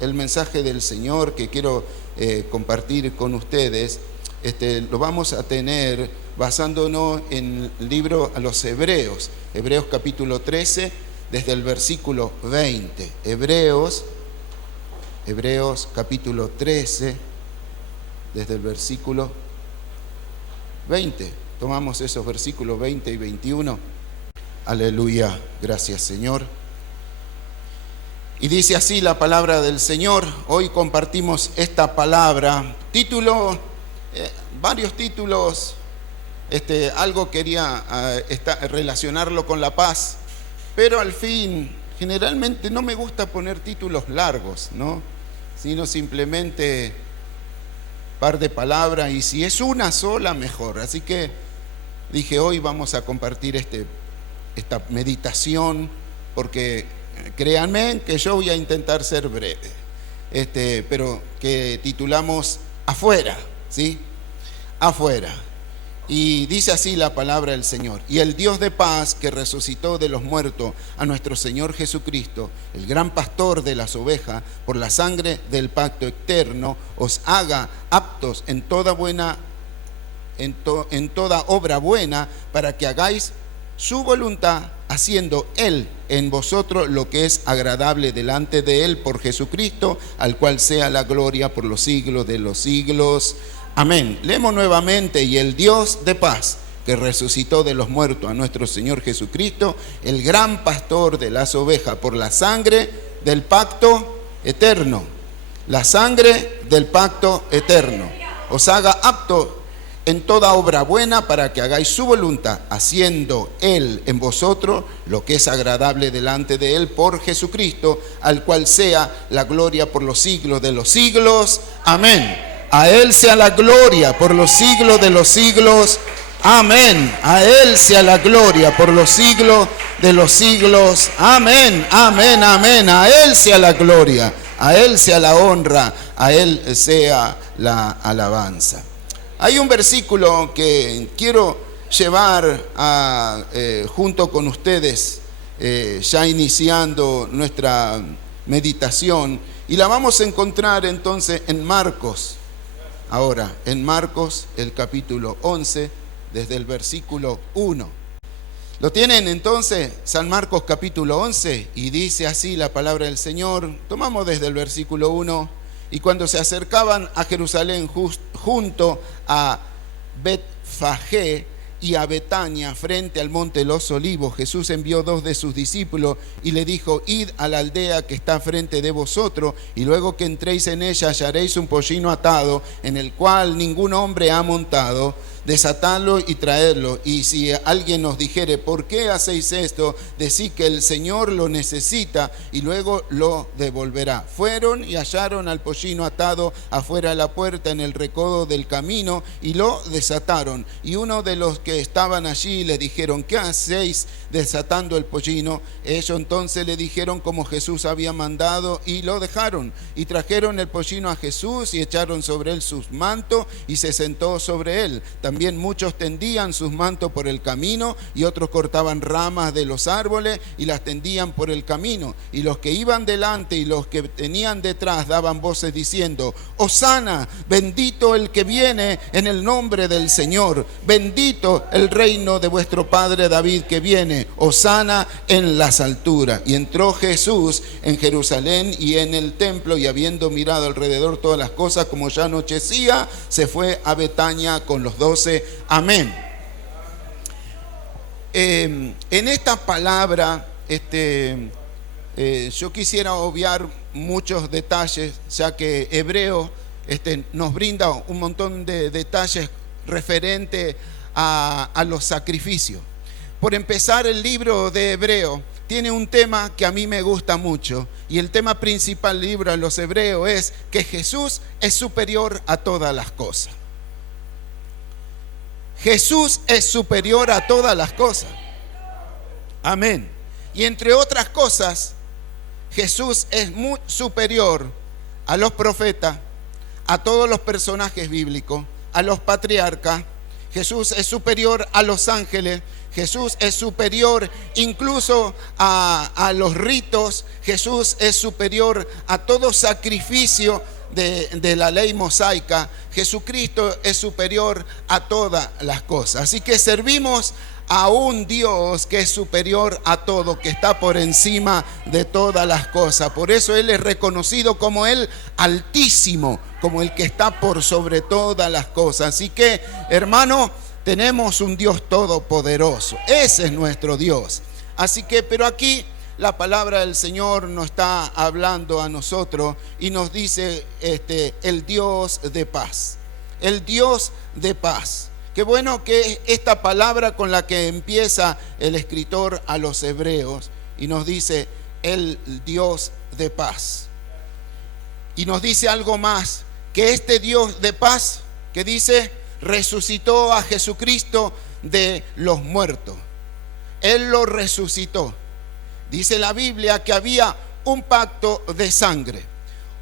el mensaje del Señor que quiero compartir con ustedes, lo vamos a tener basándonos en el libro a los Hebreos, Hebreos capítulo 13, desde el versículo 20. Hebreos capítulo 13, desde el versículo 20. Tomamos esos versículos 20 y 21. Aleluya, gracias Señor. Y dice así la palabra del Señor. Hoy compartimos esta palabra. Título, varios títulos. Algo quería relacionarlo con la paz, pero al fin, generalmente no me gusta poner títulos largos, ¿no? Sino simplemente par de palabras, y si es una sola, mejor. Así que dije, hoy vamos a compartir esta meditación, porque créanme que yo voy a intentar ser breve, pero que titulamos Afuera, ¿sí? Afuera. Y dice así la palabra del Señor: y el Dios de paz, que resucitó de los muertos a nuestro Señor Jesucristo, el gran pastor de las ovejas, por la sangre del pacto eterno, os haga aptos en toda obra buena, para que hagáis su voluntad, haciendo Él en vosotros lo que es agradable delante de Él, por Jesucristo, al cual sea la gloria por los siglos de los siglos. Amén. Leemos nuevamente: y el Dios de paz, que resucitó de los muertos a nuestro Señor Jesucristo, el gran pastor de las ovejas, por la sangre del pacto eterno, la sangre del pacto eterno, os haga apto en toda obra buena, para que hagáis su voluntad, haciendo Él en vosotros lo que es agradable delante de Él, por Jesucristo, al cual sea la gloria por los siglos de los siglos. Amén. A Él sea la gloria por los siglos de los siglos. Amén. A Él sea la gloria por los siglos de los siglos. Amén, amén, amén. A Él sea la gloria, a Él sea la honra, a Él sea la alabanza. Hay un versículo que quiero llevar junto con ustedes, ya iniciando nuestra meditación, y la vamos a encontrar entonces en Marcos. Ahora, en Marcos, el capítulo 11, desde el versículo 1. ¿Lo tienen entonces? San Marcos capítulo 11, y dice así la palabra del Señor. Tomamos desde el versículo 1. Y cuando se acercaban a Jerusalén, junto a Betfagé y a Betania, frente al monte de los Olivos, Jesús envió 2 de sus discípulos y le dijo: id a la aldea que está frente de vosotros, y luego que entréis en ella hallaréis un pollino atado, en el cual ningún hombre ha montado. Desatadlo y traedlo. Y si alguien nos dijere: ¿por qué hacéis esto?, decid que el Señor lo necesita, y luego lo devolverá. Fueron y hallaron al pollino atado afuera de la puerta, en el recodo del camino, y lo desataron. Y uno de los que estaban allí le dijeron: ¿qué hacéis desatando el pollino? Ellos entonces le dijeron como Jesús había mandado, y lo dejaron. Y trajeron el pollino a Jesús, y echaron sobre él sus mantos, y se sentó sobre él. También muchos tendían sus mantos por el camino, y otros cortaban ramas de los árboles y las tendían por el camino. Y los que iban delante y los que tenían detrás daban voces diciendo: Hosana, bendito el que viene en el nombre del Señor, bendito el reino de vuestro padre David que viene, Hosana en las alturas. Y entró Jesús en Jerusalén y en el templo, y habiendo mirado alrededor todas las cosas, como ya anochecía, se fue a Betania con los 12. Amén. En esta palabra yo quisiera obviar muchos detalles, ya que Hebreo nos brinda un montón de detalles referente a los sacrificios. Por empezar, el libro de Hebreo tiene un tema que a mí me gusta mucho, y el tema principal del libro a los Hebreos es que Jesús es superior a todas las cosas. Jesús es superior a todas las cosas. Amén. Y entre otras cosas, Jesús es muy superior a los profetas, a todos los personajes bíblicos, a los patriarcas Jesús es superior a los ángeles. Jesús es superior incluso a los ritos. Jesús es superior a todo sacrificio de la ley mosaica. Jesucristo es superior a todas las cosas. Así que servimos a un Dios que es superior a todo, que está por encima de todas las cosas. Por eso Él es reconocido como el Altísimo, como el que está por sobre todas las cosas. Así que, hermano, tenemos un Dios todopoderoso. Ese es nuestro Dios. Así que, pero aquí la palabra del Señor nos está hablando a nosotros y nos dice el Dios de paz. El Dios de paz. Qué bueno que esta palabra con la que empieza el escritor a los hebreos y nos dice el Dios de paz. Y nos dice algo más, que este Dios de paz, que dice, resucitó a Jesucristo de los muertos. Él lo resucitó. Dice la Biblia que había un pacto de sangre.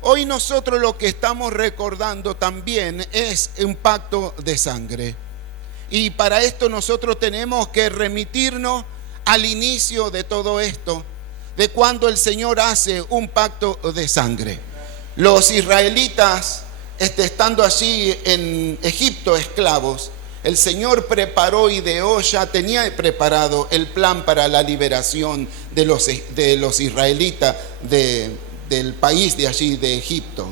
Hoy nosotros lo que estamos recordando también es un pacto de sangre. Y para esto nosotros tenemos que remitirnos al inicio de todo esto, de cuando el Señor hace un pacto de sangre. Los israelitas, estando allí en Egipto esclavos, el Señor preparó, ideó, ya tenía preparado el plan para la liberación de los israelitas del país de allí, de Egipto.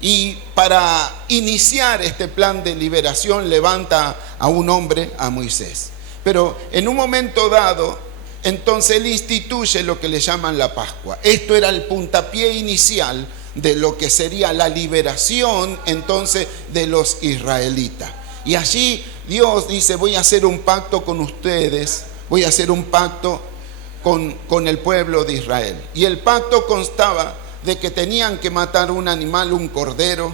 Y para iniciar este plan de liberación levanta a un hombre, a Moisés. Pero en un momento dado, entonces él instituye lo que le llaman la Pascua. Esto era el puntapié inicial de lo que sería la liberación entonces de los israelitas. Y allí Dios dice, voy a hacer un pacto con ustedes, voy a hacer un pacto con el pueblo de Israel. Y el pacto constaba de que tenían que matar un animal, un cordero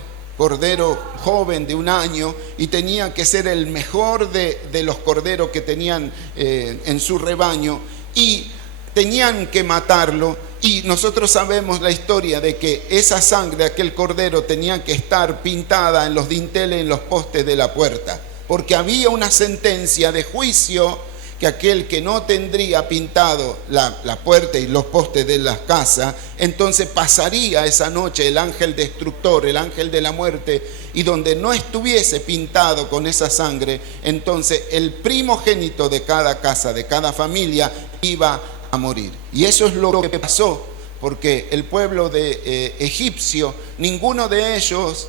joven de 1 año, y tenía que ser el mejor de los corderos que tenían en su rebaño, y tenían que matarlo. Y nosotros sabemos la historia de que esa sangre de aquel cordero tenía que estar pintada en los dinteles, en los postes de la puerta, porque había una sentencia de juicio que aquel que no tendría pintado la puerta y los postes de la casa, entonces pasaría esa noche el ángel destructor, el ángel de la muerte, y donde no estuviese pintado con esa sangre, entonces el primogénito de cada casa, de cada familia, iba a morir. Y eso es lo que pasó, porque el pueblo de egipcio, ninguno de ellos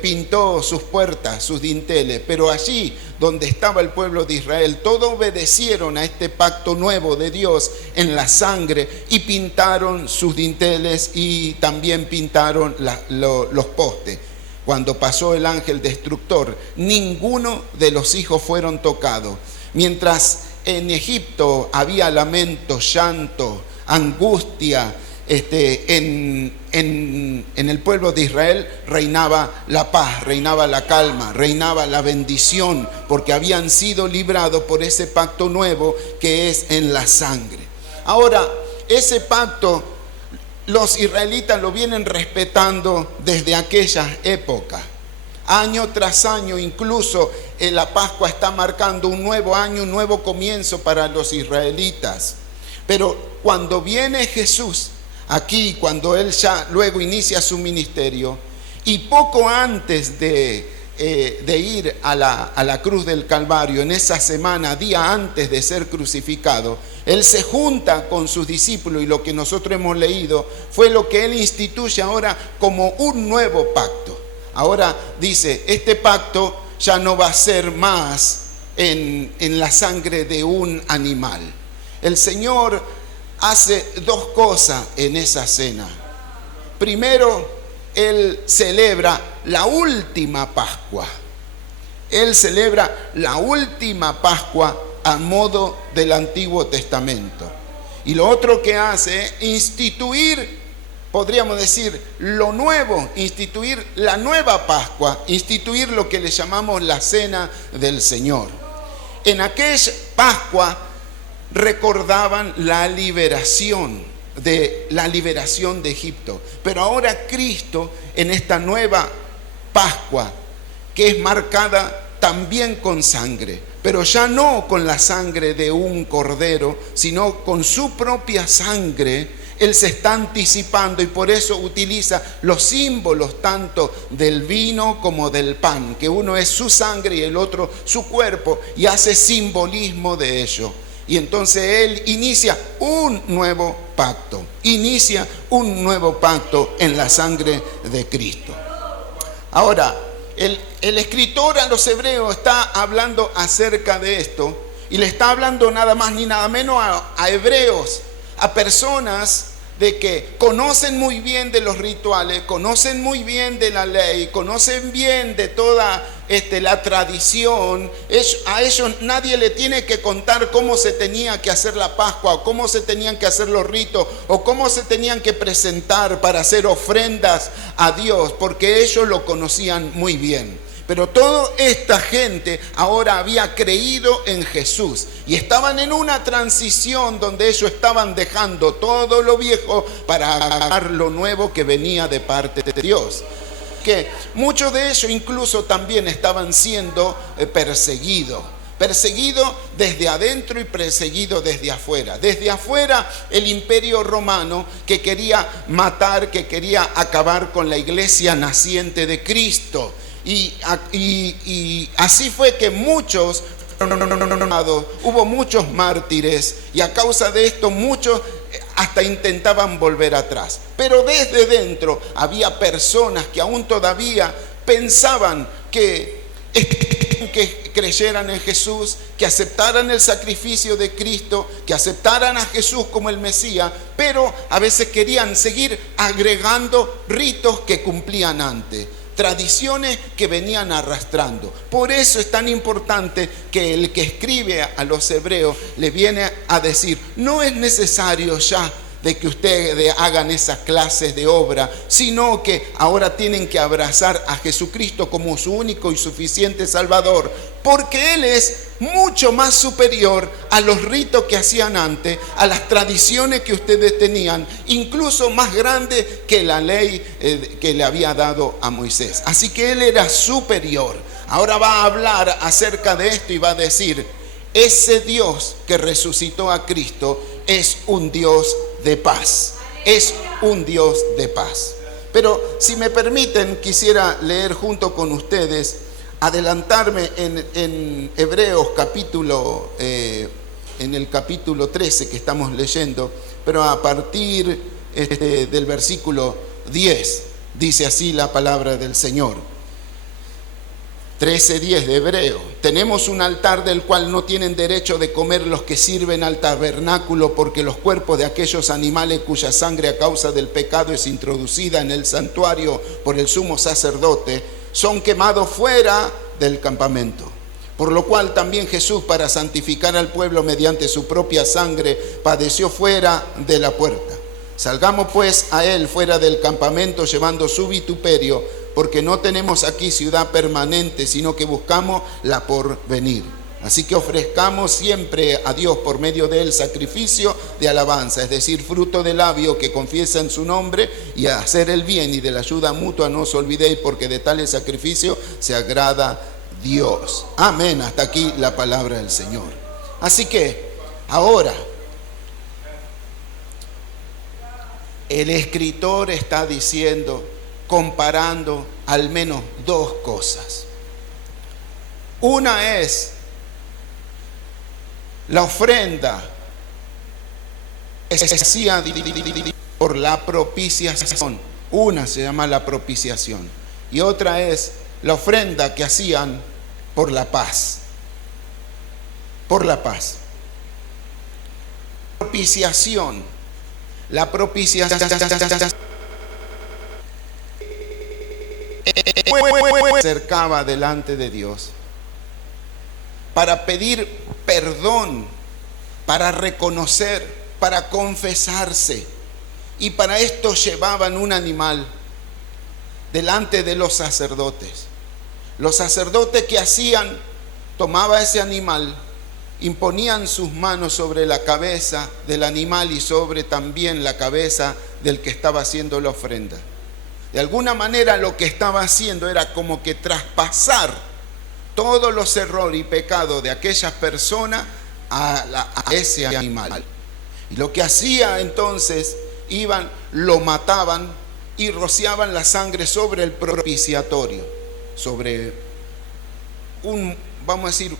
pintó sus puertas, sus dinteles, pero allí donde estaba el pueblo de Israel, todos obedecieron a este pacto nuevo de Dios en la sangre y pintaron sus dinteles y también pintaron los postes. Cuando pasó el ángel destructor, ninguno de los hijos fueron tocados. Mientras en Egipto había lamento, llanto, angustia, en el pueblo de Israel reinaba la paz, reinaba la calma, reinaba la bendición, porque habían sido librados por ese pacto nuevo que es en la sangre. Ahora, ese pacto los israelitas lo vienen respetando desde aquellas épocas. Año tras año, incluso la Pascua está marcando un nuevo año, un nuevo comienzo para los israelitas. Pero cuando viene Jesús, aquí, cuando Él ya luego inicia su ministerio, y poco antes de ir a la cruz del Calvario, en esa semana, día antes de ser crucificado, Él se junta con sus discípulos, y lo que nosotros hemos leído fue lo que Él instituye ahora como un nuevo pacto. Ahora dice, este pacto ya no va a ser más en la sangre de un animal. El Señor hace dos cosas en esa cena. Primero, Él celebra la última Pascua. Él celebra la última Pascua a modo del Antiguo Testamento. Y lo otro que hace es instituir, podríamos decir, lo nuevo, instituir la nueva Pascua, instituir lo que le llamamos la Cena del Señor. En aquella Pascua recordaban la liberación de Egipto, pero ahora Cristo, en esta nueva Pascua, que es marcada también con sangre, pero ya no con la sangre de un cordero, sino con su propia sangre. Él se está anticipando y por eso utiliza los símbolos tanto del vino como del pan, que uno es su sangre y el otro su cuerpo, y hace simbolismo de ello. Y entonces Él inicia un nuevo pacto, en la sangre de Cristo. Ahora, el escritor a los hebreos está hablando acerca de esto, y le está hablando nada más ni nada menos a hebreos, a personas de que conocen muy bien de los rituales, conocen muy bien de la ley, conocen bien de toda la tradición. A ellos nadie le tiene que contar cómo se tenía que hacer la Pascua, o cómo se tenían que hacer los ritos, o cómo se tenían que presentar para hacer ofrendas a Dios, porque ellos lo conocían muy bien. Pero toda esta gente ahora había creído en Jesús y estaban en una transición donde ellos estaban dejando todo lo viejo para agarrar lo nuevo que venía de parte de Dios. Que muchos de ellos incluso también estaban siendo perseguidos desde adentro y perseguidos desde afuera. Desde afuera, el imperio romano, que quería matar, que quería acabar con la iglesia naciente de Cristo. Y así fue que hubo muchos mártires, y a causa de esto muchos hasta intentaban volver atrás. Pero desde dentro había personas que aún todavía pensaban que creyeran en Jesús, que aceptaran el sacrificio de Cristo, que aceptaran a Jesús como el Mesías, pero a veces querían seguir agregando ritos que cumplían antes, tradiciones que venían arrastrando. Por eso es tan importante que el que escribe a los hebreos le viene a decir: no es necesario ya de que ustedes hagan esas clases de obra, sino que ahora tienen que abrazar a Jesucristo como su único y suficiente Salvador, porque Él es mucho más superior a los ritos que hacían antes, a las tradiciones que ustedes tenían, incluso más grande que la ley que le había dado a Moisés. Así que Él era superior. Ahora va a hablar acerca de esto y va a decir: ese Dios que resucitó a Cristo es un Dios de paz. Es un Dios de paz. Pero si me permiten, quisiera leer junto con ustedes, adelantarme en Hebreos capítulo, en el capítulo 13 que estamos leyendo, pero a partir del versículo 10, dice así la palabra del Señor. 13:10 de Hebreo: tenemos un altar del cual no tienen derecho de comer los que sirven al tabernáculo, porque los cuerpos de aquellos animales cuya sangre a causa del pecado es introducida en el santuario por el sumo sacerdote, son quemados fuera del campamento. Por lo cual también Jesús, para santificar al pueblo mediante su propia sangre, padeció fuera de la puerta. Salgamos pues a él fuera del campamento, llevando su vituperio, porque no tenemos aquí ciudad permanente, sino que buscamos la porvenir. Así que ofrezcamos siempre a Dios por medio de él sacrificio de alabanza, es decir, fruto de labio que confiesa en su nombre, y a hacer el bien y de la ayuda mutua no os olvidéis, porque de tales sacrificios se agrada Dios. Amén. Hasta aquí la palabra del Señor. Así que ahora el escritor está diciendo, comparando al menos dos cosas. Una es la ofrenda se hacía por la propiciación. Una se llama la propiciación y otra es la ofrenda que hacían por la paz. Por la paz. Propiciación. La propiciación acercaba delante de Dios para pedir perdón, para reconocer, para confesarse, y para esto llevaban un animal delante de los sacerdotes. Los sacerdotes, ¿qué hacían? Tomaba ese animal, imponían sus manos sobre la cabeza del animal y sobre también la cabeza del que estaba haciendo la ofrenda. De alguna manera lo que estaba haciendo era como que traspasar todos los errores y pecados de aquellas personas a ese animal. Y lo que hacía entonces, iban, lo mataban y rociaban la sangre sobre el propiciatorio, sobre un, vamos a decir,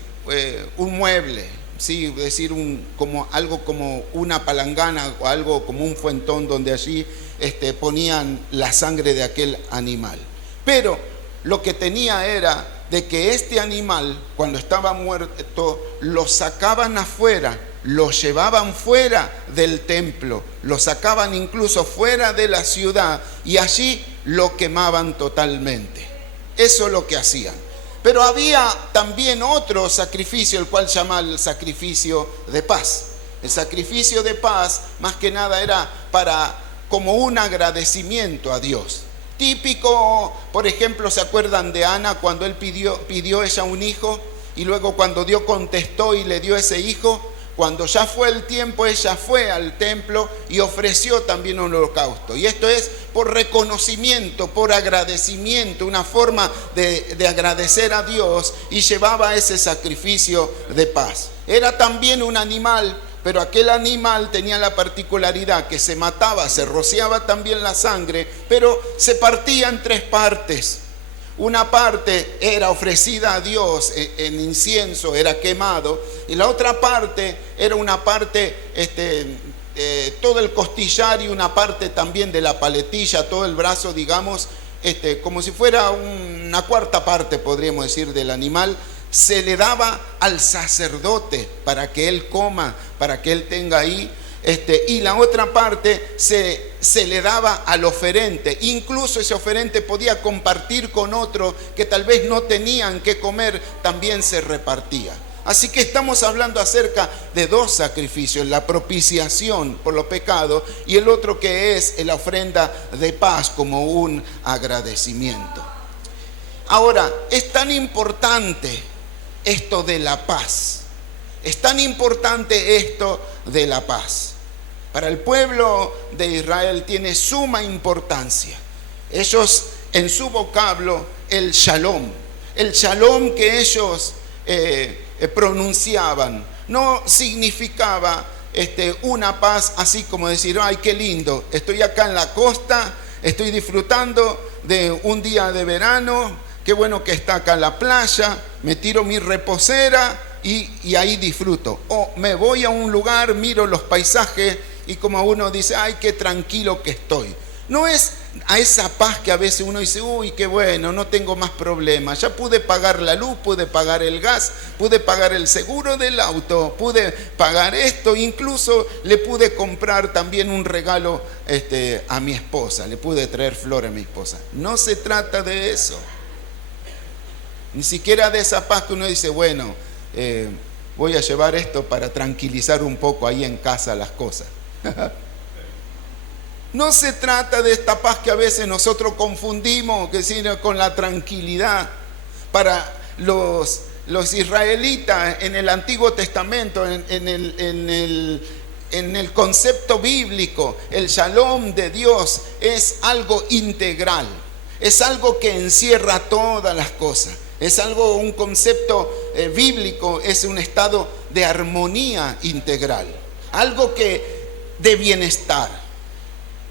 un mueble, sí, decir como algo como una palangana o algo como un fuentón donde allí ponían la sangre de aquel animal. Pero lo que tenía era de que este animal, cuando estaba muerto, lo sacaban afuera, lo llevaban fuera del templo, lo sacaban incluso fuera de la ciudad y allí lo quemaban totalmente. Eso es lo que hacían. Pero había también otro sacrificio, el cual se llama el sacrificio de paz. El sacrificio de paz, más que nada, era como un agradecimiento a Dios. Típico, por ejemplo, ¿se acuerdan de Ana cuando él pidió ella un hijo? Y luego cuando Dios contestó y le dio ese hijo, cuando ya fue el tiempo, ella fue al templo y ofreció también un holocausto. Y esto es por reconocimiento, por agradecimiento, una forma de agradecer a Dios, y llevaba ese sacrificio de paz. Era también un animal, pero aquel animal tenía la particularidad que se mataba, se rociaba también la sangre, pero se partía en tres partes. Una parte era ofrecida a Dios en incienso, era quemado, y la otra parte era una parte, todo el costillar y una parte también de la paletilla, todo el brazo, digamos, como si fuera una cuarta parte, podríamos decir, del animal, se le daba al sacerdote para que él coma, para que él tenga ahí. Y la otra parte se le daba al oferente. Incluso ese oferente podía compartir con otro que tal vez no tenían que comer, también se repartía. Así que estamos hablando acerca de dos sacrificios: la propiciación por los pecados y el otro que es la ofrenda de paz como un agradecimiento. Ahora, es tan importante esto de la paz. Es tan importante esto de la paz. Para el pueblo de Israel tiene suma importancia. Ellos, en su vocablo, el shalom que ellos pronunciaban, no significaba una paz así como decir: ay, qué lindo, estoy acá en la costa, estoy disfrutando de un día de verano, qué bueno que está acá en la playa, me tiro mi reposera y ahí disfruto. O me voy a un lugar, miro los paisajes y como uno dice: ay, qué tranquilo que estoy. No es a esa paz que a veces uno dice: uy, qué bueno, no tengo más problemas, ya pude pagar la luz, pude pagar el gas, pude pagar el seguro del auto, pude pagar esto, incluso le pude comprar también un regalo a mi esposa, le pude traer flor a mi esposa. No se trata de eso, ni siquiera de esa paz que uno dice: bueno, voy a llevar esto para tranquilizar un poco ahí en casa las cosas. No se trata de esta paz que a veces nosotros confundimos con la tranquilidad. Para los israelitas en el Antiguo Testamento, en el concepto bíblico, el shalom de Dios es algo integral, es algo que encierra todas las cosas. Es algo, un concepto bíblico, es un estado de armonía integral, algo de bienestar,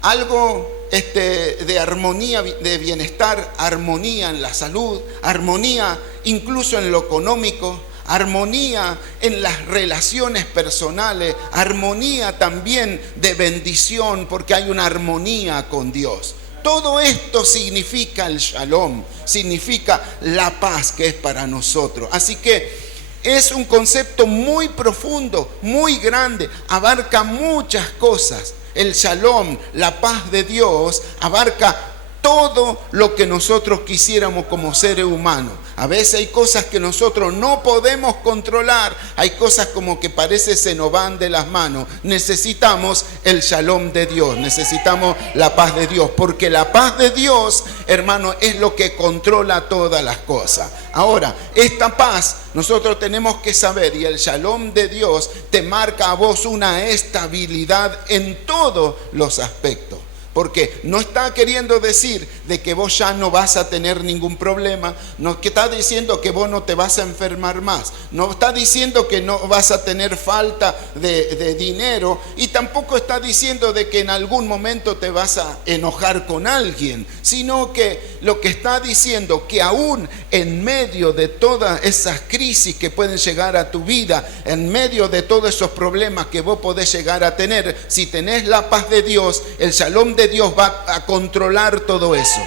algo de armonía, de bienestar, armonía en la salud, armonía incluso en lo económico, armonía en las relaciones personales, armonía también de bendición, porque hay una armonía con Dios. Todo esto significa el shalom, significa la paz que es para nosotros. Así que es un concepto muy profundo, muy grande, abarca muchas cosas. El shalom, la paz de Dios, abarca todo lo que nosotros quisiéramos como seres humanos. A veces hay cosas que nosotros no podemos controlar, hay cosas como que parece se nos van de las manos. Necesitamos el shalom de Dios, necesitamos la paz de Dios, porque la paz de Dios, hermano, es lo que controla todas las cosas. Ahora, esta paz nosotros tenemos que saber, y el shalom de Dios te marca a vos una estabilidad en todos los aspectos. Porque no está queriendo decir de que vos ya no vas a tener ningún problema, no que está diciendo que vos no te vas a enfermar más, no está diciendo que no vas a tener falta de dinero, y tampoco está diciendo de que en algún momento te vas a enojar con alguien, sino que lo que está diciendo que aún en medio de todas esas crisis que pueden llegar a tu vida, en medio de todos esos problemas que vos podés llegar a tener, si tenés la paz de Dios, el shalom de Dios va a controlar todo eso.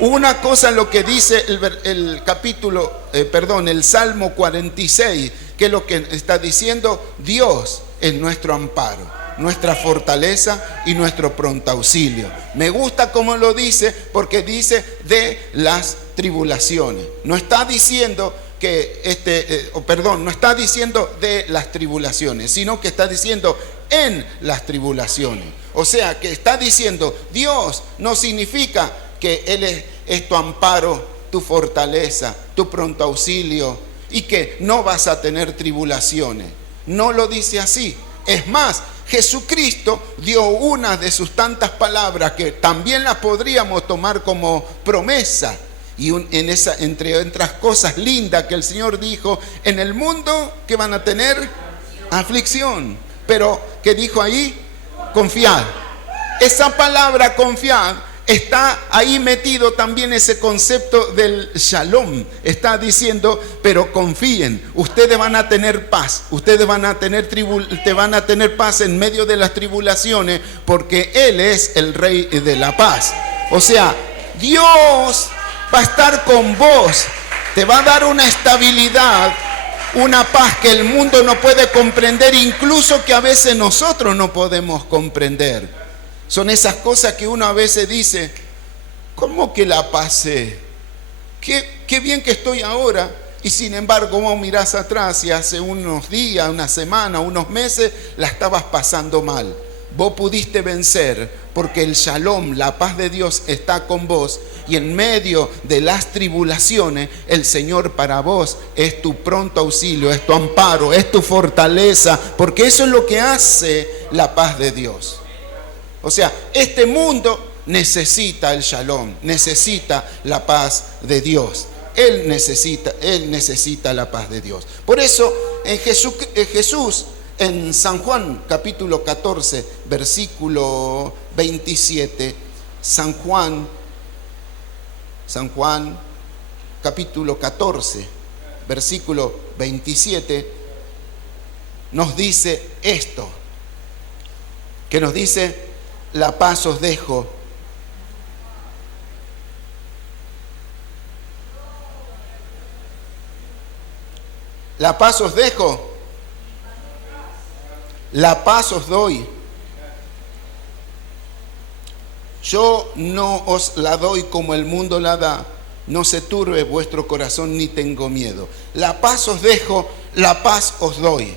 Una cosa lo que dice el Salmo 46, que es lo que está diciendo: Dios es nuestro amparo, nuestra fortaleza y nuestro pronto auxilio. Me gusta cómo lo dice, porque dice de las tribulaciones. No está diciendo no está diciendo de las tribulaciones, sino que está diciendo en las tribulaciones. O sea, que está diciendo Dios no significa que Él es tu amparo, tu fortaleza, tu pronto auxilio, y que no vas a tener tribulaciones. No lo dice así. Es más, Jesucristo dio una de sus tantas palabras que también las podríamos tomar como promesa. Y entre otras cosas lindas que el Señor dijo: en el mundo que van a tener aflicción. Pero, ¿qué dijo ahí? Confiad. Esa palabra confiad, está ahí metido también ese concepto del shalom. Está diciendo, pero confíen, ustedes van a tener paz, ustedes van a tener paz en medio de las tribulaciones, porque Él es el Rey de la paz. O sea, Dios va a estar con vos, te va a dar una estabilidad, una paz que el mundo no puede comprender, incluso que a veces nosotros no podemos comprender. Son esas cosas que uno a veces dice: ¿cómo que la pasé? Qué bien que estoy ahora. Y sin embargo vos mirás atrás y hace unos días, una semana, unos meses la estabas pasando mal. Vos pudiste vencer porque el shalom, la paz de Dios está con vos, y en medio de las tribulaciones el Señor para vos es tu pronto auxilio, es tu amparo, es tu fortaleza, porque eso es lo que hace la paz de Dios. O sea, este mundo necesita el shalom, necesita la paz de Dios. Él necesita la paz de Dios. Por eso en Jesús, en San Juan capítulo 14, versículo 27, San Juan capítulo 14, versículo 27, nos dice esto, que nos dice: la paz os dejo, la paz os dejo, la paz os doy. Yo no os la doy como el mundo la da. No se turbe vuestro corazón ni tengo miedo. La paz os dejo, la paz os doy.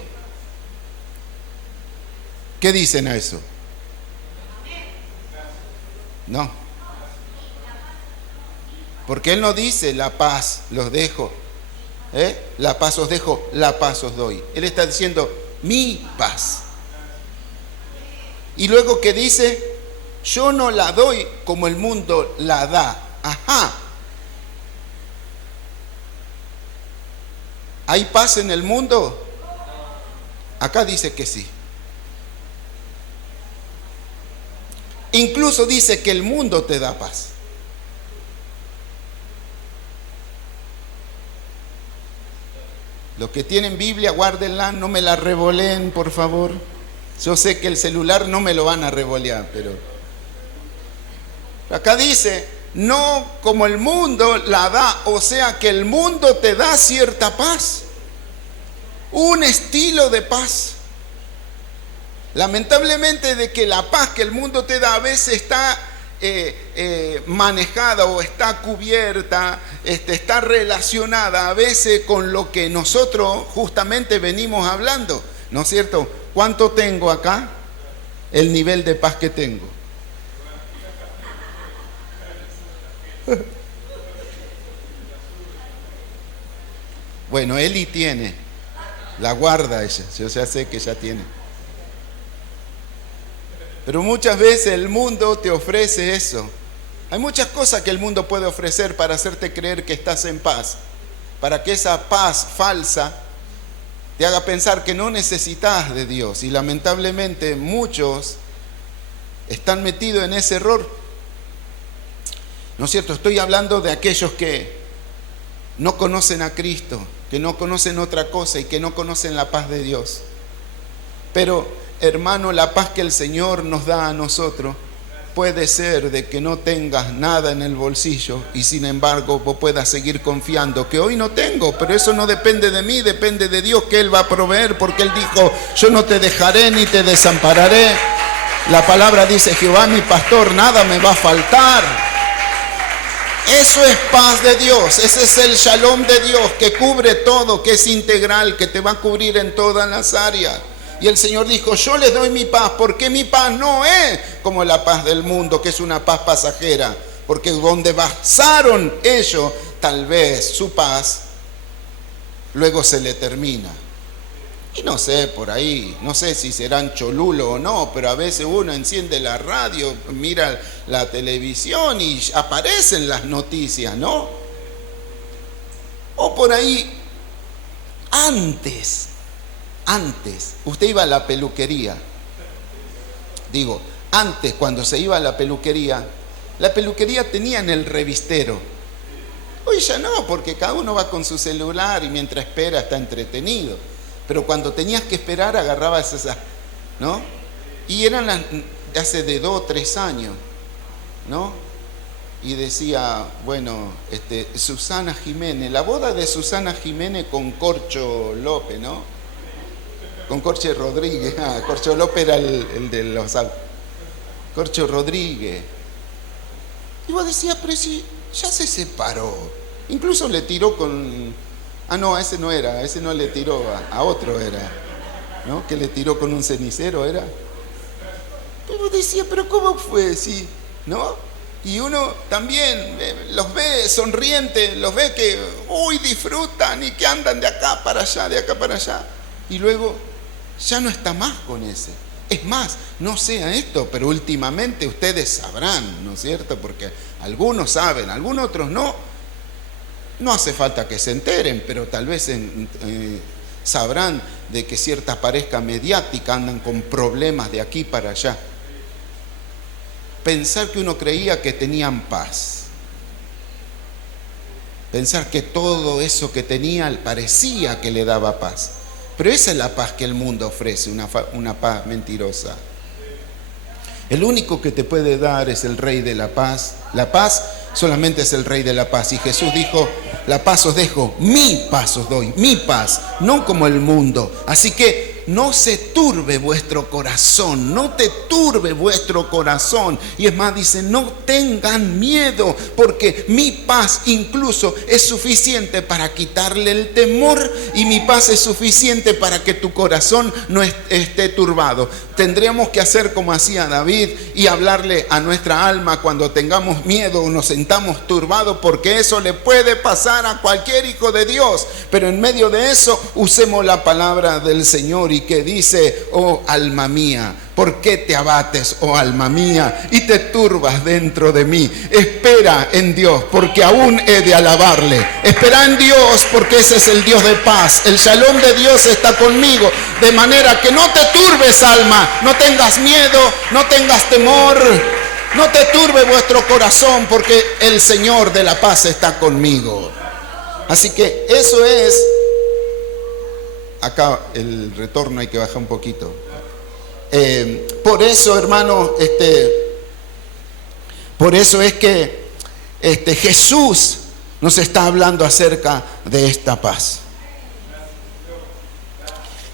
¿Qué dicen a eso? No. Porque Él no dice la paz los dejo. La paz os dejo, la paz os doy. Él está diciendo mi paz. Y luego que dice: yo no la doy como el mundo la da. Ajá. ¿Hay paz en el mundo? Acá dice que sí. Incluso dice que el mundo te da paz. Los que tienen Biblia, guárdenla, no me la revoleen, por favor. Yo sé que el celular no me lo van a revolear, pero acá dice: no como el mundo la da. O sea que el mundo te da cierta paz, un estilo de paz. Lamentablemente, de que la paz que el mundo te da a veces está manejada o está cubierta, está relacionada a veces con lo que nosotros justamente venimos hablando, ¿no es cierto? ¿Cuánto tengo acá? El nivel de paz que tengo. Bueno, Eli tiene, la guarda ella, yo ya sé que ella tiene. Pero muchas veces el mundo te ofrece eso. Hay muchas cosas que el mundo puede ofrecer para hacerte creer que estás en paz, para que esa paz falsa te haga pensar que no necesitas de Dios. Y lamentablemente muchos están metidos en ese error. ¿No es cierto? Estoy hablando de aquellos que no conocen a Cristo, que no conocen otra cosa y que no conocen la paz de Dios. Pero, hermano, la paz que el Señor nos da a nosotros puede ser de que no tengas nada en el bolsillo y sin embargo vos puedas seguir confiando que hoy no tengo, pero eso no depende de mí, depende de Dios, que Él va a proveer, porque Él dijo: yo no te dejaré ni te desampararé. La palabra dice: Jehová mi pastor, nada me va a faltar. Eso es paz de Dios, ese es el shalom de Dios, que cubre todo, que es integral, que te va a cubrir en todas las áreas. Y el Señor dijo: yo les doy mi paz, porque mi paz no es como la paz del mundo, que es una paz pasajera. Porque donde basaron ellos, tal vez su paz, luego se le termina. Y no sé, por ahí, no sé si serán cholulo o no, pero a veces uno enciende la radio, mira la televisión y aparecen las noticias, ¿no? O por ahí, antes, usted iba a la peluquería. Digo, antes, cuando se iba a la peluquería tenía en el revistero. Hoy ya no, porque cada uno va con su celular y mientras espera está entretenido. Pero cuando tenías que esperar agarrabas esas, ¿no? Y eran las de hace de 2 o 3 años, ¿no? Y decía, bueno, Susana Jiménez, la boda de Susana Jiménez con Corcho López, ¿no? Con Corcho Rodríguez. Corcho López era el de los... Corcho Rodríguez. Y vos decías: pero si ya se separó. Incluso le tiró con... no, ese no era, ese no le tiró, a otro era, ¿no? Que le tiró con un cenicero, era. Pero decía: pero ¿cómo fue? Sí, ¿no? Y uno también los ve sonrientes, los ve que, disfrutan y que andan de acá para allá, de acá para allá. Y luego ya no está más con ese. Es más, no sea esto, pero últimamente ustedes sabrán, ¿no es cierto? Porque algunos saben, algunos otros no. No hace falta que se enteren, pero tal vez sabrán de que cierta pareja mediática andan con problemas de aquí para allá. Pensar que uno creía que tenían paz. Pensar que todo eso que tenían parecía que le daba paz. Pero esa es la paz que el mundo ofrece, una paz mentirosa. El único que te puede dar es el Rey de la paz. La paz solamente es el Rey de la paz. Y Jesús dijo: la paz os dejo, mi paz os doy, mi paz, no como el mundo. Así que no se turbe vuestro corazón, no te turbe vuestro corazón. Y es más, dice: no tengan miedo, porque mi paz incluso es suficiente para quitarle el temor, y mi paz es suficiente para que tu corazón no esté turbado. Tendríamos que hacer como hacía David y hablarle a nuestra alma cuando tengamos miedo o nos sentamos turbados, porque eso le puede pasar a cualquier hijo de Dios. Pero en medio de eso usemos la palabra del Señor, y que dice: oh alma mía, ¿por qué te abates, oh alma mía, y te turbas dentro de mí? Espera en Dios, porque aún he de alabarle. Espera en Dios, porque ese es el Dios de paz. El shalom de Dios está conmigo, de manera que no te turbes, alma, no tengas miedo, no tengas temor, no te turbe vuestro corazón, porque el Señor de la paz está conmigo. Así que eso es... Acá el retorno hay que bajar un poquito. Por eso, hermano, por eso es que Jesús nos está hablando acerca de esta paz.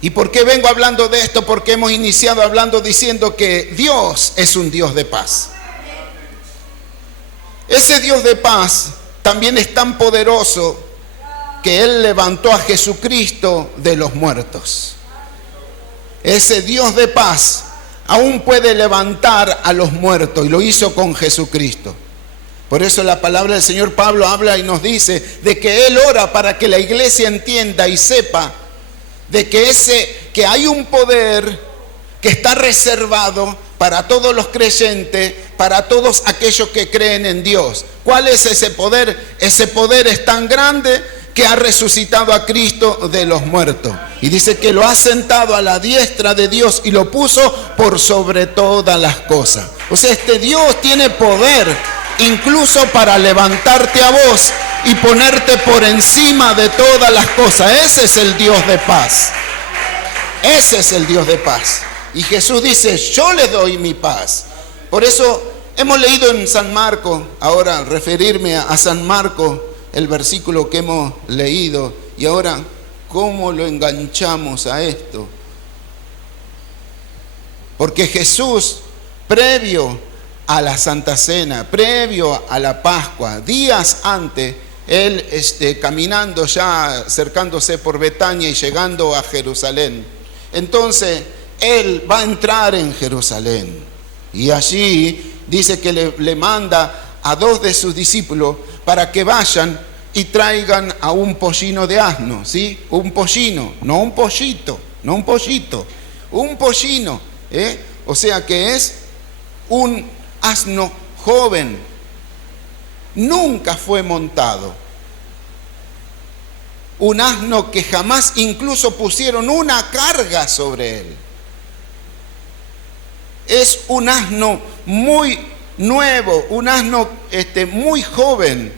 ¿Y por qué vengo hablando de esto? Porque hemos iniciado hablando diciendo que Dios es un Dios de paz. Ese Dios de paz también es tan poderoso que Él levantó a Jesucristo de los muertos. Ese Dios de paz aún puede levantar a los muertos, y lo hizo con Jesucristo. Por eso la palabra del Señor Pablo habla y nos dice de que Él ora para que la iglesia entienda y sepa de que hay un poder que está reservado para todos los creyentes, para todos aquellos que creen en Dios. ¿Cuál es ese poder? Ese poder es tan grande que ha resucitado a Cristo de los muertos. Y dice que lo ha sentado a la diestra de Dios y lo puso por sobre todas las cosas. O sea, este Dios tiene poder incluso para levantarte a vos y ponerte por encima de todas las cosas. Ese es el Dios de paz. Ese es el Dios de paz. Y Jesús dice, yo les doy mi paz. Por eso hemos leído en San Marcos, ahora referirme a San Marcos, el versículo que hemos leído. Y ahora, ¿cómo lo enganchamos a esto? Porque Jesús, previo a la Santa Cena, previo a la Pascua, días antes, él caminando ya, acercándose por Betania y llegando a Jerusalén. Entonces, él va a entrar en Jerusalén. Y allí dice que le manda a 2 de sus discípulos para que vayan y traigan a un pollino de asno, ¿sí? Un pollino, no un pollito, no un pollito, un pollino, O sea que es un asno joven, nunca fue montado. Un asno que jamás incluso pusieron una carga sobre él. Es un asno muy nuevo, un asno muy joven,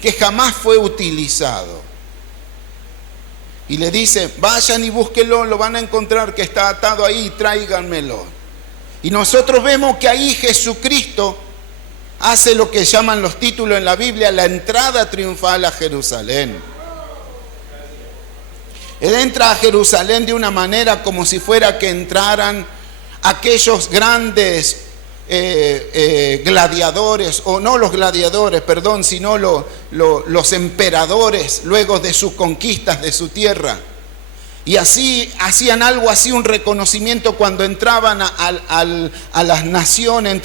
que jamás fue utilizado. Y le dice, vayan y búsquenlo, lo van a encontrar que está atado ahí, tráiganmelo. Y nosotros vemos que ahí Jesucristo hace lo que llaman los títulos en la Biblia, la entrada triunfal a Jerusalén. Él entra a Jerusalén de una manera como si fuera que entraran aquellos grandes gladiadores, o no los gladiadores, perdón, sino los emperadores luego de sus conquistas de su tierra. Y así hacían algo así, un reconocimiento cuando entraban a las naciones,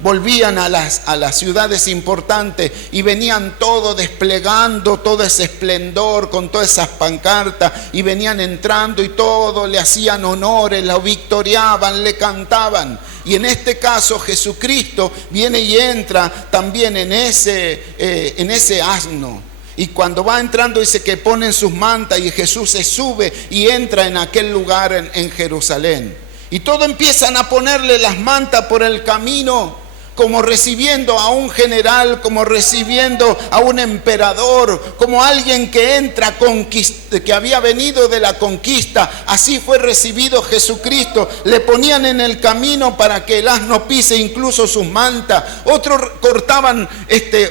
volvían a las ciudades importantes y venían todos desplegando todo ese esplendor con todas esas pancartas y venían entrando y todo le hacían honores, lo victoriaban, le cantaban. Y en este caso Jesucristo viene y entra también en ese asno. Y cuando va entrando dice que ponen sus mantas y Jesús se sube y entra en aquel lugar en Jerusalén. Y todos empiezan a ponerle las mantas por el camino, como recibiendo a un general, como recibiendo a un emperador, como alguien que entra, que había venido de la conquista. Así fue recibido Jesucristo. Le ponían en el camino para que el asno pise incluso sus mantas. Otros cortaban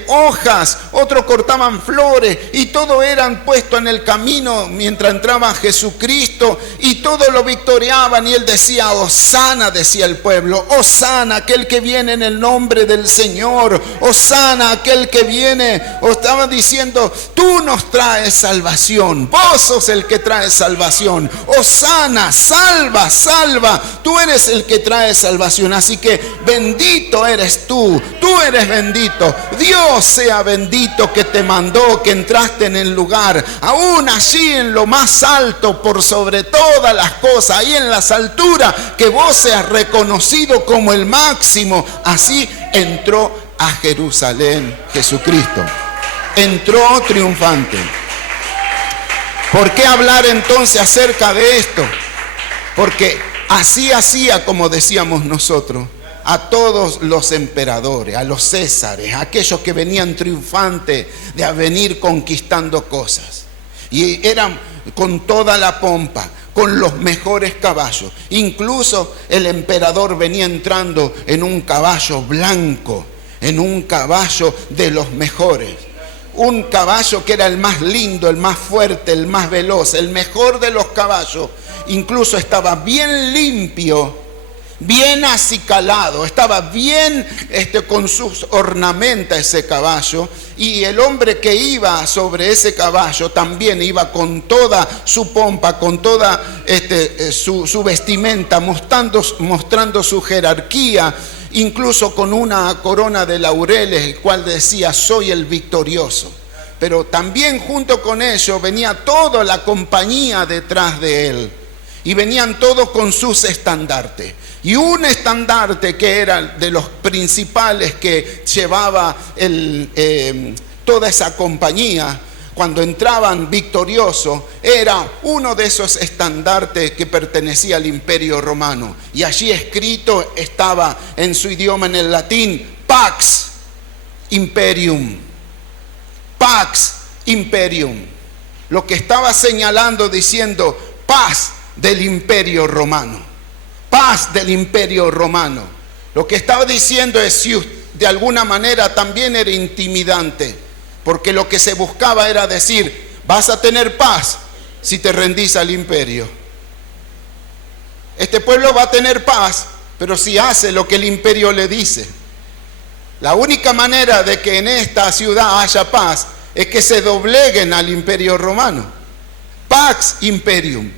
hojas, otros cortaban flores, y todo eran puesto en el camino mientras entraba Jesucristo, y todo lo victoriaban. Y él decía, Hosana, decía el pueblo, Hosana, aquel que viene en el nombre del Señor, Hosana, aquel que viene. O estaba diciendo, tú nos traes salvación, vos sos el que trae salvación. Hosana, salva, salva, tú eres el que trae salvación. Así que bendito eres tú eres bendito. Dios sea bendito que te mandó, que entraste en el lugar, aún allí en lo más alto, por sobre todas las cosas, ahí en las alturas, que vos seas reconocido como el máximo. Así entró a Jerusalén Jesucristo, entró triunfante. ¿Por qué hablar entonces acerca de esto? Porque así hacía, como decíamos nosotros, a todos los emperadores, a los césares, a aquellos que venían triunfantes de venir conquistando cosas. Y eran con toda la pompa, con los mejores caballos. Incluso el emperador venía entrando en un caballo blanco, en un caballo de los mejores. Un caballo que era el más lindo, el más fuerte, el más veloz, el mejor de los caballos. Incluso estaba bien limpio, bien acicalado, estaba bien con sus ornamentas ese caballo. Y el hombre que iba sobre ese caballo también iba con toda su pompa, con toda su vestimenta, mostrando su jerarquía, incluso con una corona de laureles, el cual decía, soy el victorioso. Pero también junto con ello venía toda la compañía detrás de él, y venían todos con sus estandartes. Y un estandarte que era de los principales que llevaba toda esa compañía, cuando entraban victoriosos, era uno de esos estandartes que pertenecía al Imperio Romano. Y allí escrito estaba en su idioma, en el latín, Pax Imperium. Pax Imperium. Lo que estaba señalando, diciendo, paz del Imperio Romano. Paz del Imperio Romano. Lo que estaba diciendo es, si de alguna manera también era intimidante, porque lo que se buscaba era decir, vas a tener paz si te rendís al imperio. Este pueblo va a tener paz, pero si hace lo que el imperio le dice. La única manera de que en esta ciudad haya paz es que se dobleguen al Imperio Romano. Pax Imperium.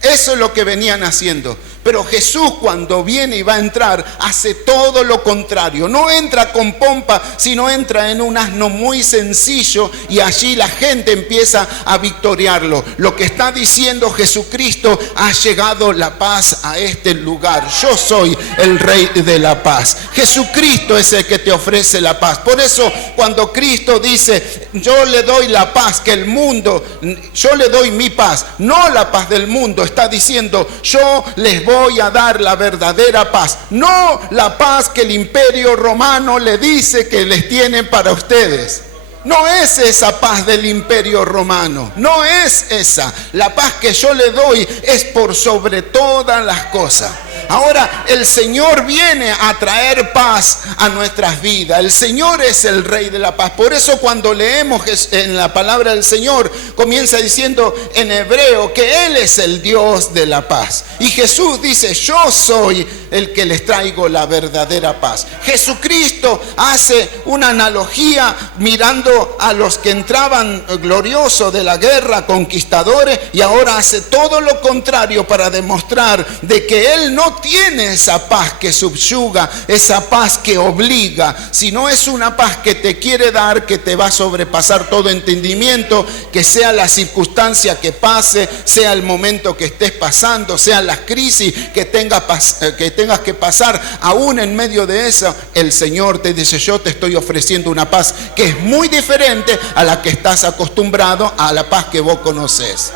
Eso es lo que venían haciendo. Pero Jesús, cuando viene y va a entrar, hace todo lo contrario. No entra con pompa, sino entra en un asno muy sencillo, y allí la gente empieza a victoriarlo. Lo que está diciendo Jesucristo: ha llegado la paz a este lugar. Yo soy el Rey de la paz. Jesucristo es el que te ofrece la paz. Por eso cuando Cristo dice, yo le doy la paz que el mundo, yo le doy mi paz, no la paz del mundo, está diciendo, yo les voy a dar la verdadera paz, no la paz que el Imperio Romano le dice que les tiene para ustedes. No es esa paz del Imperio Romano, no es esa. La paz que yo le doy es por sobre todas las cosas. Ahora el Señor viene a traer paz a nuestras vidas. El Señor es el Rey de la paz. Por eso cuando leemos en la palabra del Señor, comienza diciendo en hebreo que Él es el Dios de la paz. Y Jesús dice, yo soy el que les traigo la verdadera paz. Jesucristo hace una analogía mirando a los que entraban gloriosos de la guerra, conquistadores, y ahora hace todo lo contrario para demostrar de que Él no tiene esa paz que subyuga, esa paz que obliga, sino es una paz que te quiere dar, que te va a sobrepasar todo entendimiento, que sea la circunstancia que pase, sea el momento que estés pasando, sean las crisis que tengas que pasar, aún en medio de eso, el Señor te dice, yo te estoy ofreciendo una paz que es muy diferente a la que estás acostumbrado, a la paz que vos conocés.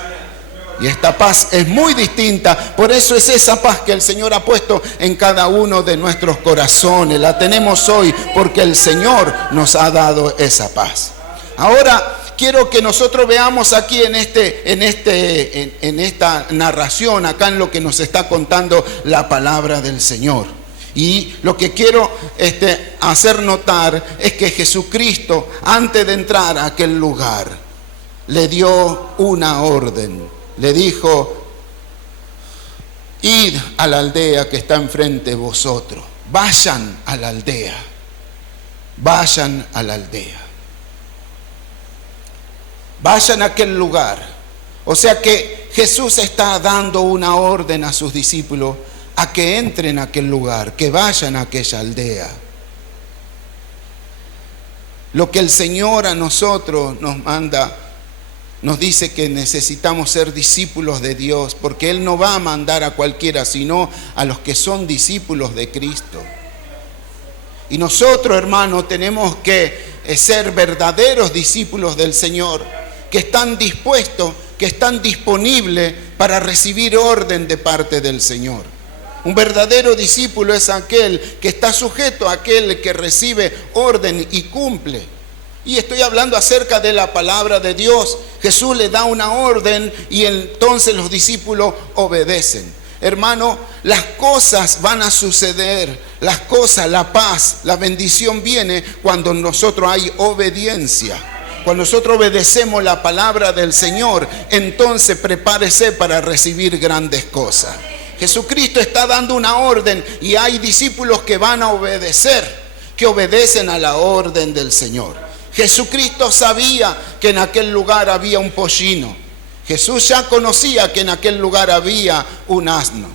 Y esta paz es muy distinta. Por eso es esa paz que el Señor ha puesto en cada uno de nuestros corazones. La tenemos hoy porque el Señor nos ha dado esa paz. Ahora quiero que nosotros veamos aquí en esta narración, acá en lo que nos está contando la palabra del Señor. Y lo que quiero hacer notar es que Jesucristo, antes de entrar a aquel lugar, le dio una orden. Le dijo, id a la aldea que está enfrente de vosotros. Vayan a la aldea. Vayan a la aldea. Vayan a aquel lugar. O sea que Jesús está dando una orden a sus discípulos a que entren a aquel lugar, que vayan a aquella aldea. Lo que el Señor a nosotros nos manda, nos dice que necesitamos ser discípulos de Dios, porque Él no va a mandar a cualquiera, sino a los que son discípulos de Cristo. Y nosotros, hermanos, tenemos que ser verdaderos discípulos del Señor, que están dispuestos, que están disponibles para recibir orden de parte del Señor. Un verdadero discípulo es aquel que está sujeto a aquel que recibe orden y cumple. Y estoy hablando acerca de la palabra de Dios. Jesús le da una orden y entonces los discípulos obedecen. Hermano, las cosas van a suceder. Las cosas, la paz, la bendición viene cuando nosotros hay obediencia. Cuando nosotros obedecemos la palabra del Señor, entonces prepárese para recibir grandes cosas. Jesucristo está dando una orden y hay discípulos que van a obedecer, que obedecen a la orden del Señor. Jesucristo sabía que en aquel lugar había un pollino. Jesús ya conocía que en aquel lugar había un asno.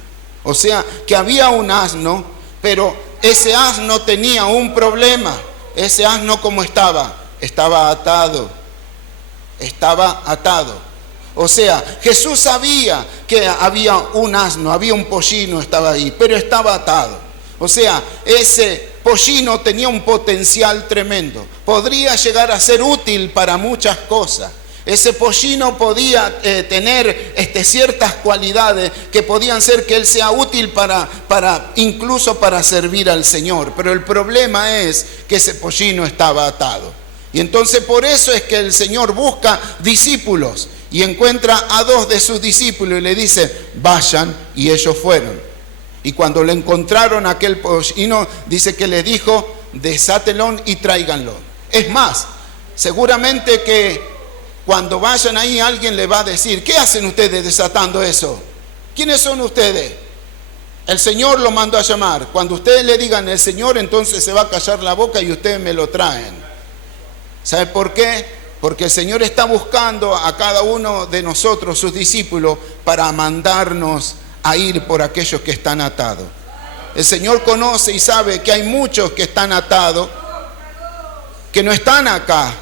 O sea, que había un asno, pero ese asno tenía un problema. Ese asno, ¿cómo estaba? Estaba atado. Estaba atado. O sea, Jesús sabía que había un asno, había un pollino, estaba ahí, pero estaba atado. O sea, ese pollino tenía un potencial tremendo. Podría llegar a ser útil para muchas cosas. Ese pollino podía tener ciertas cualidades que podían ser que él sea útil incluso para servir al Señor. Pero el problema es que ese pollino estaba atado. Y entonces por eso es que el Señor busca discípulos y encuentra a 2 de sus discípulos y le dice, vayan, y ellos fueron. Y cuando le encontraron aquel pollino, dice que le dijo, desátenlo y tráiganlo. Es más, seguramente que cuando vayan ahí alguien le va a decir, ¿qué hacen ustedes desatando eso? ¿Quiénes son ustedes? El Señor lo mandó a llamar. Cuando ustedes le digan el Señor, entonces se va a callar la boca y ustedes me lo traen. ¿Sabe por qué? Porque el Señor está buscando a cada uno de nosotros, sus discípulos, para mandarnos a ir por aquellos que están atados. El Señor conoce y sabe que hay muchos que están atados, que no están acá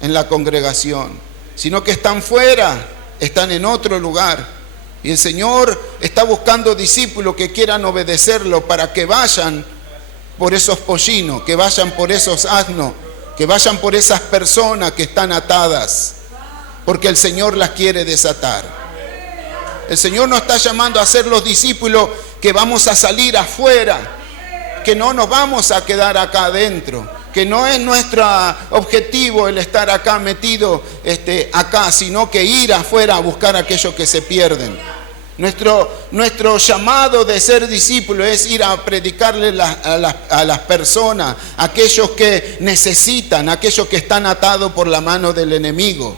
en la congregación, sino que están fuera, están en otro lugar. Y el Señor está buscando discípulos que quieran obedecerlo para que vayan por esos pollinos, que vayan por esos asnos, que vayan por esas personas que están atadas, porque el Señor las quiere desatar. El Señor nos está llamando a ser los discípulos que vamos a salir afuera, que no nos vamos a quedar acá adentro, que no es nuestro objetivo el estar acá metido acá, sino que ir afuera a buscar a aquellos que se pierden. Nuestro llamado de ser discípulo es ir a predicarle a las personas, a aquellos que necesitan, a aquellos que están atados por la mano del enemigo.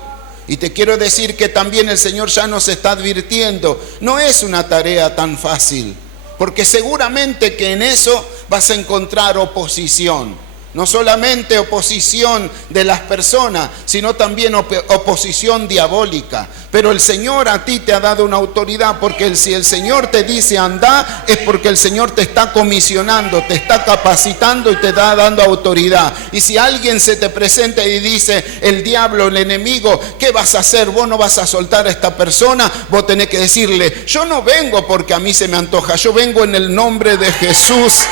Y te quiero decir que también el Señor ya nos está advirtiendo, no es una tarea tan fácil, porque seguramente que en eso vas a encontrar oposición. No solamente oposición de las personas, sino también oposición diabólica. Pero el Señor a ti te ha dado una autoridad, porque si el Señor te dice anda, es porque el Señor te está comisionando, te está capacitando y te está dando autoridad. Y si alguien se te presenta y dice, el diablo, el enemigo, ¿qué vas a hacer? Vos no vas a soltar a esta persona. Vos tenés que decirle, yo no vengo porque a mí se me antoja, yo vengo en el nombre de Jesús,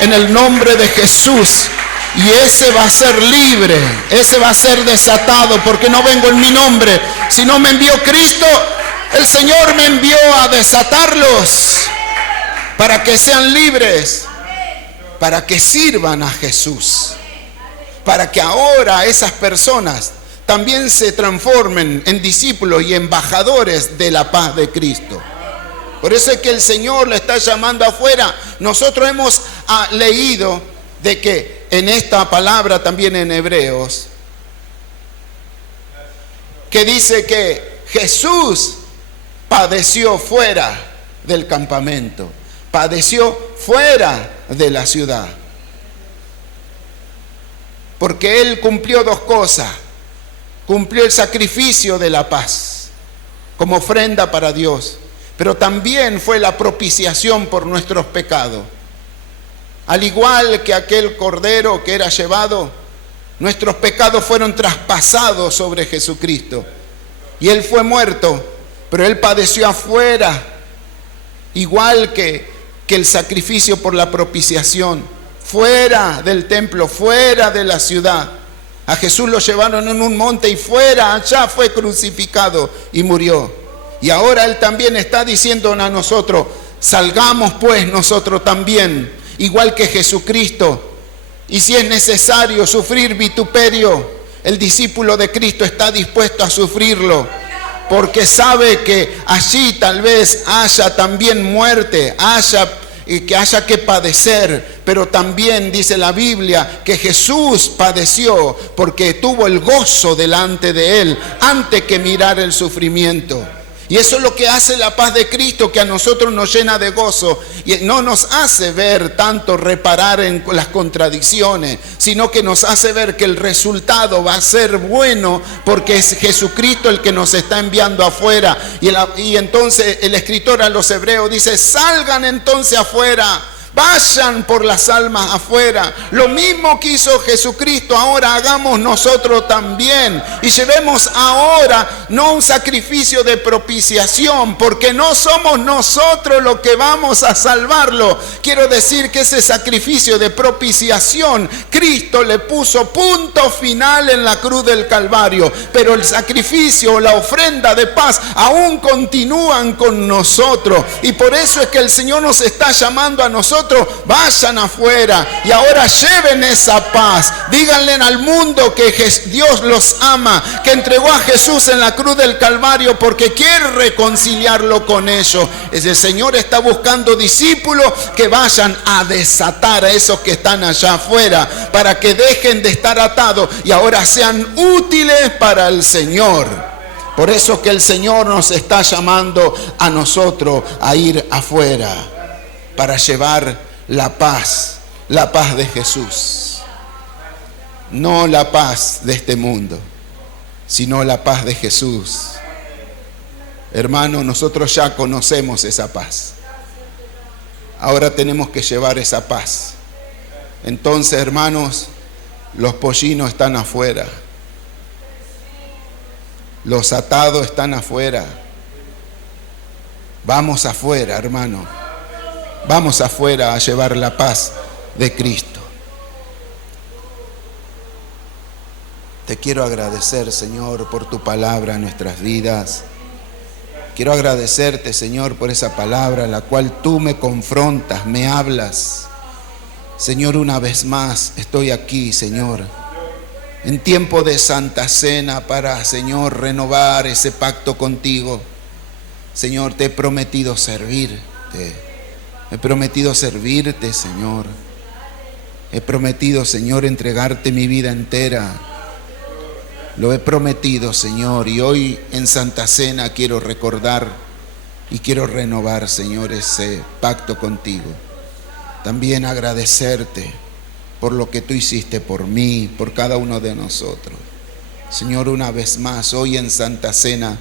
en el nombre de Jesús. Y ese va a ser libre, ese va a ser desatado, porque no vengo en mi nombre, sino me envió Cristo. El Señor me envió a desatarlos para que sean libres, para que sirvan a Jesús, para que ahora esas personas también se transformen en discípulos y embajadores de la paz de Cristo. Por eso es que el Señor le está llamando afuera. Nosotros hemos leído de que en esta palabra también en Hebreos, que dice que Jesús padeció fuera del campamento, padeció fuera de la ciudad, porque Él cumplió 2 cosas. Cumplió el sacrificio de la paz como ofrenda para Dios, pero también fue la propiciación por nuestros pecados. Al igual que aquel cordero que era llevado, nuestros pecados fueron traspasados sobre Jesucristo. Y Él fue muerto, pero Él padeció afuera, igual que el sacrificio por la propiciación, fuera del templo, fuera de la ciudad. A Jesús lo llevaron en un monte y fuera, allá fue crucificado y murió. Y ahora Él también está diciendo a nosotros, salgamos pues nosotros también, igual que Jesucristo, y si es necesario sufrir vituperio, el discípulo de Cristo está dispuesto a sufrirlo, porque sabe que allí tal vez haya también muerte, que haya que padecer, pero también dice la Biblia que Jesús padeció porque tuvo el gozo delante de Él antes que mirar el sufrimiento. Y eso es lo que hace la paz de Cristo, que a nosotros nos llena de gozo y no nos hace ver tanto reparar en las contradicciones, sino que nos hace ver que el resultado va a ser bueno porque es Jesucristo el que nos está enviando afuera. Y entonces el escritor a los hebreos dice, salgan entonces afuera, Vayan por las almas afuera. Lo mismo que hizo Jesucristo, ahora hagamos nosotros también. Y llevemos ahora no un sacrificio de propiciación, porque no somos nosotros los que vamos a salvarlo. Quiero decir que ese sacrificio de propiciación, Cristo le puso punto final en la cruz del Calvario. Pero el sacrificio, la ofrenda de paz, aún continúan con nosotros. Y por eso es que el Señor nos está llamando a nosotros. Vayan afuera y ahora lleven esa paz. Díganle al mundo que Dios los ama, que entregó a Jesús en la cruz del Calvario porque quiere reconciliarlo con ellos. El Señor está buscando discípulos que vayan a desatar a esos que están allá afuera, para que dejen de estar atados y ahora sean útiles para el Señor. Por eso que el Señor nos está llamando a nosotros a ir afuera, para llevar la paz de Jesús. No la paz de este mundo, sino la paz de Jesús. Hermano, nosotros ya conocemos esa paz. Ahora tenemos que llevar esa paz. Entonces, hermanos, los pollinos están afuera. Los atados están afuera. Vamos afuera, hermano. Vamos afuera a llevar la paz de Cristo. Te quiero agradecer, Señor, por tu palabra en nuestras vidas. Quiero agradecerte, Señor, por esa palabra la cual tú me confrontas, me hablas. Señor, una vez más estoy aquí, Señor, en tiempo de Santa Cena para, Señor, renovar ese pacto contigo. Señor, te he prometido servirte. He prometido servirte, Señor. He prometido, Señor, entregarte mi vida entera. Lo he prometido, Señor, y hoy en Santa Cena quiero recordar y quiero renovar, Señor, ese pacto contigo. También agradecerte por lo que tú hiciste por mí, por cada uno de nosotros. Señor, una vez más, hoy en Santa Cena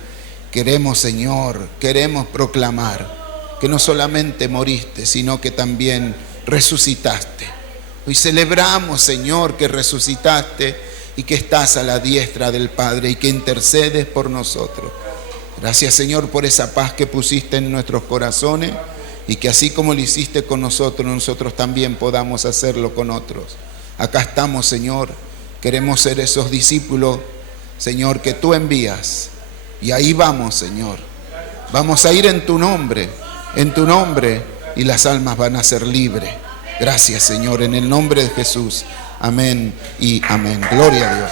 queremos, Señor, queremos proclamar que no solamente moriste, sino que también resucitaste. Hoy celebramos, Señor, que resucitaste y que estás a la diestra del Padre y que intercedes por nosotros. Gracias, Señor, por esa paz que pusiste en nuestros corazones y que así como lo hiciste con nosotros, nosotros también podamos hacerlo con otros. Acá estamos, Señor. Queremos ser esos discípulos, Señor, que tú envías. Y ahí vamos, Señor. Vamos a ir en tu nombre, y las almas van a ser libres. Gracias, Señor, en el nombre de Jesús. Amén y amén. Gloria a Dios.